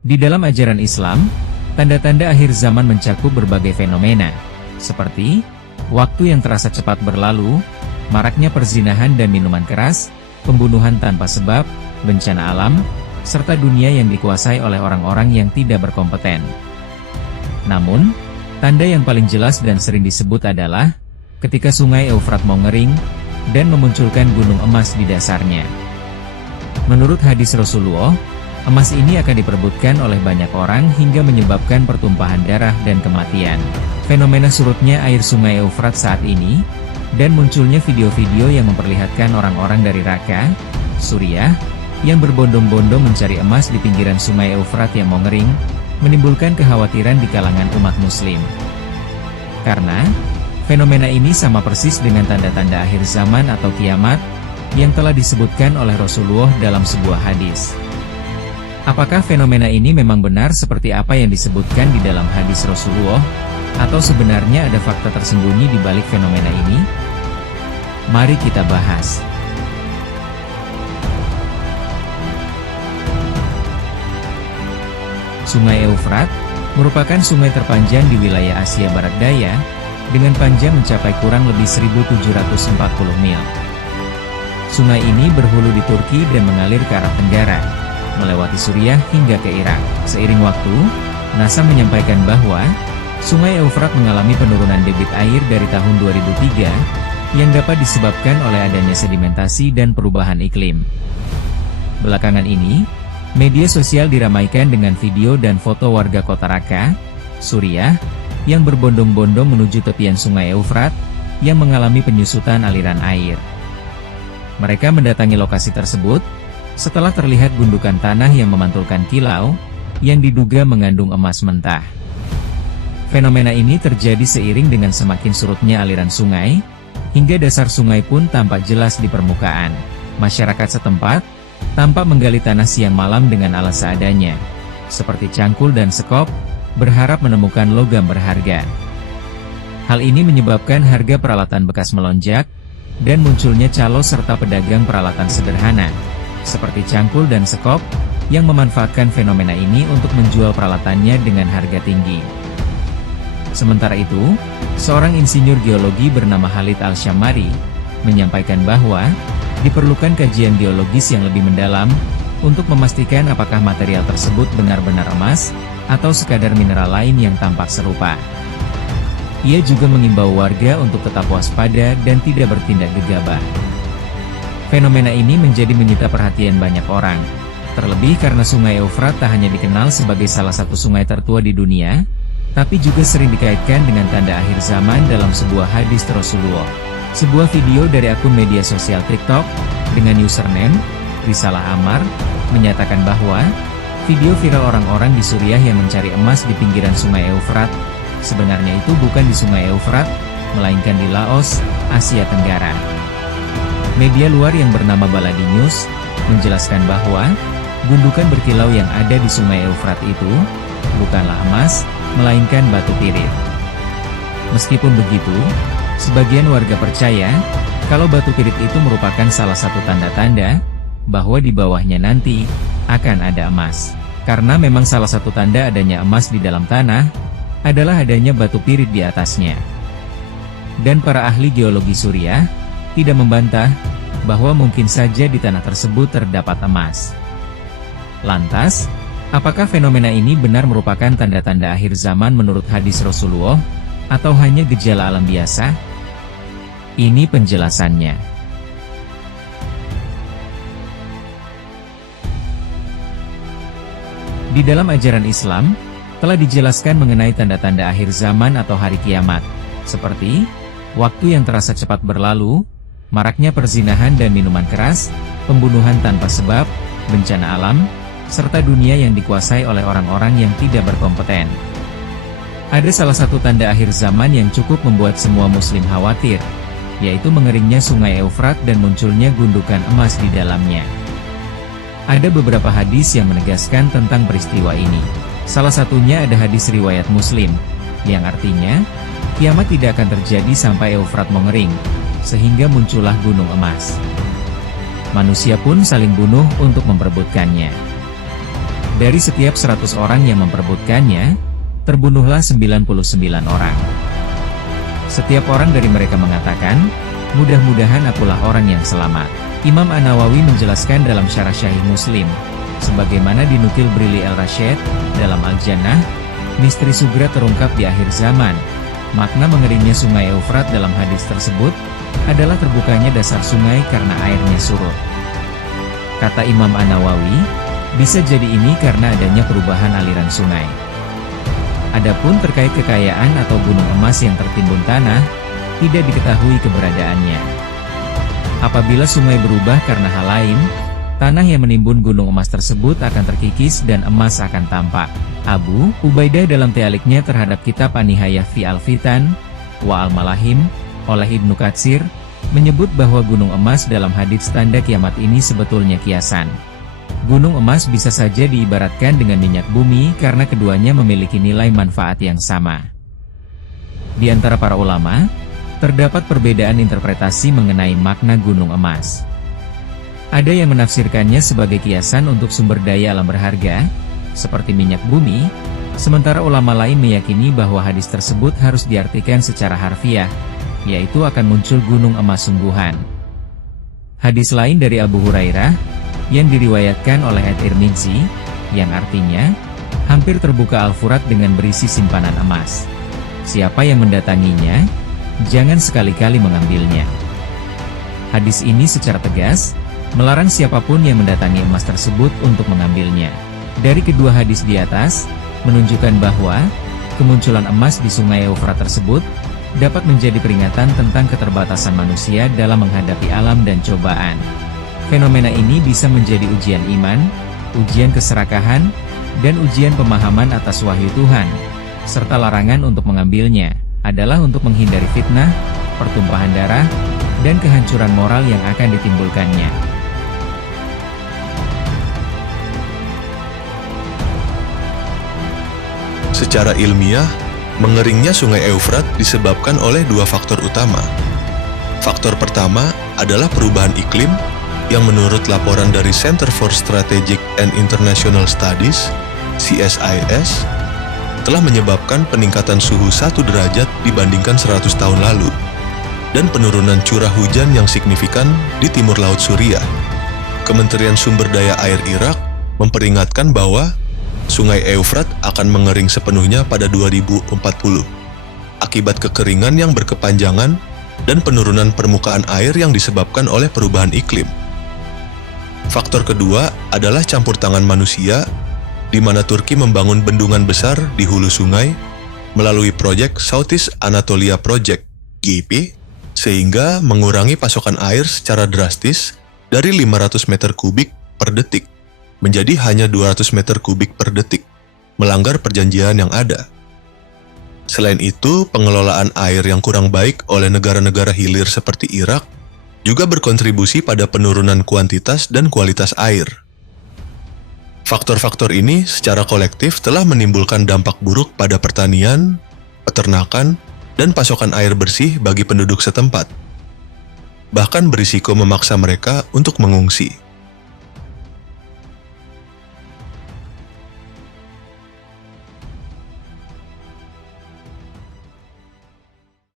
Di dalam ajaran Islam, tanda-tanda akhir zaman mencakup berbagai fenomena, seperti waktu yang terasa cepat berlalu, maraknya perzinahan dan minuman keras, pembunuhan tanpa sebab, bencana alam, serta dunia yang dikuasai oleh orang-orang yang tidak berkompeten. Namun, tanda yang paling jelas dan sering disebut adalah ketika sungai Eufrat mengering dan memunculkan gunung emas di dasarnya. Menurut hadis Rasulullah, emas ini akan diperebutkan oleh banyak orang hingga menyebabkan pertumpahan darah dan kematian. Fenomena surutnya air sungai Eufrat saat ini, dan munculnya video-video yang memperlihatkan orang-orang dari Raqqa, Suriah, yang berbondong-bondong mencari emas di pinggiran sungai Eufrat yang mengering, menimbulkan kekhawatiran di kalangan umat muslim. Karena, fenomena ini sama persis dengan tanda-tanda akhir zaman atau kiamat, yang telah disebutkan oleh Rasulullah dalam sebuah hadis. Apakah fenomena ini memang benar seperti apa yang disebutkan di dalam hadis Rasulullah, atau sebenarnya ada fakta tersembunyi di balik fenomena ini? Mari kita bahas. Sungai Eufrat merupakan sungai terpanjang di wilayah Asia Barat Daya, dengan panjang mencapai kurang lebih 1.740 mil. Sungai ini berhulu di Turki dan mengalir ke arah tenggara, melewati Suriah hingga ke Irak. Seiring waktu, NASA menyampaikan bahwa sungai Eufrat mengalami penurunan debit air dari tahun 2003, yang dapat disebabkan oleh adanya sedimentasi dan perubahan iklim. Belakangan ini, media sosial diramaikan dengan video dan foto warga kota Raqqa, Suriah, yang berbondong-bondong menuju tepian sungai Eufrat, yang mengalami penyusutan aliran air. Mereka mendatangi lokasi tersebut, setelah terlihat gundukan tanah yang memantulkan kilau, yang diduga mengandung emas mentah. Fenomena ini terjadi seiring dengan semakin surutnya aliran sungai, hingga dasar sungai pun tampak jelas di permukaan. Masyarakat setempat tampak menggali tanah siang malam dengan alat seadanya, seperti cangkul dan sekop, berharap menemukan logam berharga. Hal ini menyebabkan harga peralatan bekas melonjak, dan munculnya calo serta pedagang peralatan sederhana, seperti cangkul dan sekop, yang memanfaatkan fenomena ini untuk menjual peralatannya dengan harga tinggi. Sementara itu, seorang insinyur geologi bernama Khalid Al-Shammari, menyampaikan bahwa diperlukan kajian geologis yang lebih mendalam, untuk memastikan apakah material tersebut benar-benar emas, atau sekadar mineral lain yang tampak serupa. Ia juga mengimbau warga untuk tetap waspada dan tidak bertindak gegabah. Fenomena ini menjadi menyita perhatian banyak orang, terlebih karena sungai Eufrat tak hanya dikenal sebagai salah satu sungai tertua di dunia, tapi juga sering dikaitkan dengan tanda akhir zaman dalam sebuah hadis Rasulullah. Sebuah video dari akun media sosial TikTok, dengan username Risalah Amar, menyatakan bahwa video viral orang-orang di Suriah yang mencari emas di pinggiran sungai Eufrat, sebenarnya itu bukan di sungai Eufrat, melainkan di Laos, Asia Tenggara. Media luar yang bernama Baladi News, menjelaskan bahwa gundukan berkilau yang ada di sungai Eufrat itu, bukanlah emas, melainkan batu pirit. Meskipun begitu, sebagian warga percaya, kalau batu pirit itu merupakan salah satu tanda-tanda, bahwa di bawahnya nanti, akan ada emas. Karena memang salah satu tanda adanya emas di dalam tanah, adalah adanya batu pirit di atasnya. Dan para ahli geologi Suriah, tidak membantah, bahwa mungkin saja di tanah tersebut terdapat emas. Lantas, apakah fenomena ini benar merupakan tanda-tanda akhir zaman menurut hadis Rasulullah, atau hanya gejala alam biasa? Ini penjelasannya. Di dalam ajaran Islam, telah dijelaskan mengenai tanda-tanda akhir zaman atau hari kiamat, seperti waktu yang terasa cepat berlalu, maraknya perzinahan dan minuman keras, pembunuhan tanpa sebab, bencana alam, serta dunia yang dikuasai oleh orang-orang yang tidak berkompeten. Ada salah satu tanda akhir zaman yang cukup membuat semua muslim khawatir, yaitu mengeringnya sungai Eufrat dan munculnya gundukan emas di dalamnya. Ada beberapa hadis yang menegaskan tentang peristiwa ini. Salah satunya ada hadis riwayat Muslim, yang artinya, kiamat tidak akan terjadi sampai Eufrat mengering, sehingga muncullah gunung emas. Manusia pun saling bunuh untuk memperebutkannya. Dari setiap 100 orang yang memperebutkannya, terbunuhlah 99 orang. Setiap orang dari mereka mengatakan, mudah-mudahan akulah orang yang selamat. Imam An-Nawawi menjelaskan dalam Syarah Sahih Muslim, sebagaimana dinukil Brili El-Rasyid dalam Al-Jannah, misteri Sugra terungkap di akhir zaman. Makna mengeringnya sungai Eufrat dalam hadis tersebut adalah terbukanya dasar sungai karena airnya surut. Kata Imam An-Nawawi, bisa jadi ini karena adanya perubahan aliran sungai. Adapun terkait kekayaan atau gunung emas yang tertimbun tanah, tidak diketahui keberadaannya. Apabila sungai berubah karena hal lain, tanah yang menimbun gunung emas tersebut akan terkikis dan emas akan tampak. Abu Ubaidah dalam tealiknya terhadap kitab An-Nihayah fi Al-Fitan wa Al-Malahim oleh Ibnu Katsir, menyebut bahwa gunung emas dalam hadits tanda kiamat ini sebetulnya kiasan. Gunung emas bisa saja diibaratkan dengan minyak bumi karena keduanya memiliki nilai manfaat yang sama. Di antara para ulama, terdapat perbedaan interpretasi mengenai makna gunung emas. Ada yang menafsirkannya sebagai kiasan untuk sumber daya alam berharga, seperti minyak bumi, sementara ulama lain meyakini bahwa hadis tersebut harus diartikan secara harfiah, yaitu akan muncul gunung emas sungguhan. Hadis lain dari Abu Hurairah, yang diriwayatkan oleh At-Tirmidzi, yang artinya, hampir terbuka Al-Furat dengan berisi simpanan emas. Siapa yang mendatanginya, jangan sekali-kali mengambilnya. Hadis ini secara tegas, melarang siapapun yang mendatangi emas tersebut untuk mengambilnya. Dari kedua hadis di atas, menunjukkan bahwa, kemunculan emas di sungai Eufrat tersebut, dapat menjadi peringatan tentang keterbatasan manusia dalam menghadapi alam dan cobaan. Fenomena ini bisa menjadi ujian iman, ujian keserakahan, dan ujian pemahaman atas wahyu Tuhan, serta larangan untuk mengambilnya, adalah untuk menghindari fitnah, pertumpahan darah, dan kehancuran moral yang akan ditimbulkannya. Secara ilmiah, mengeringnya sungai Eufrat disebabkan oleh dua faktor utama. Faktor pertama adalah perubahan iklim, yang menurut laporan dari Center for Strategic and International Studies, CSIS, telah menyebabkan peningkatan suhu 1 derajat dibandingkan 100 tahun lalu, dan penurunan curah hujan yang signifikan di timur laut Suriah. Kementerian Sumber Daya Air Irak memperingatkan bahwa sungai Eufrat akan mengering sepenuhnya pada 2040, akibat kekeringan yang berkepanjangan dan penurunan permukaan air yang disebabkan oleh perubahan iklim. Faktor kedua adalah campur tangan manusia, di mana Turki membangun bendungan besar di hulu sungai melalui proyek Southeast Anatolia Project (GIP), sehingga mengurangi pasokan air secara drastis dari 500 meter kubik per detik menjadi hanya 200 meter kubik per detik, melanggar perjanjian yang ada. Selain itu, pengelolaan air yang kurang baik oleh negara-negara hilir seperti Irak juga berkontribusi pada penurunan kuantitas dan kualitas air. Faktor-faktor ini secara kolektif telah menimbulkan dampak buruk pada pertanian, peternakan, dan pasokan air bersih bagi penduduk setempat, bahkan berisiko memaksa mereka untuk mengungsi.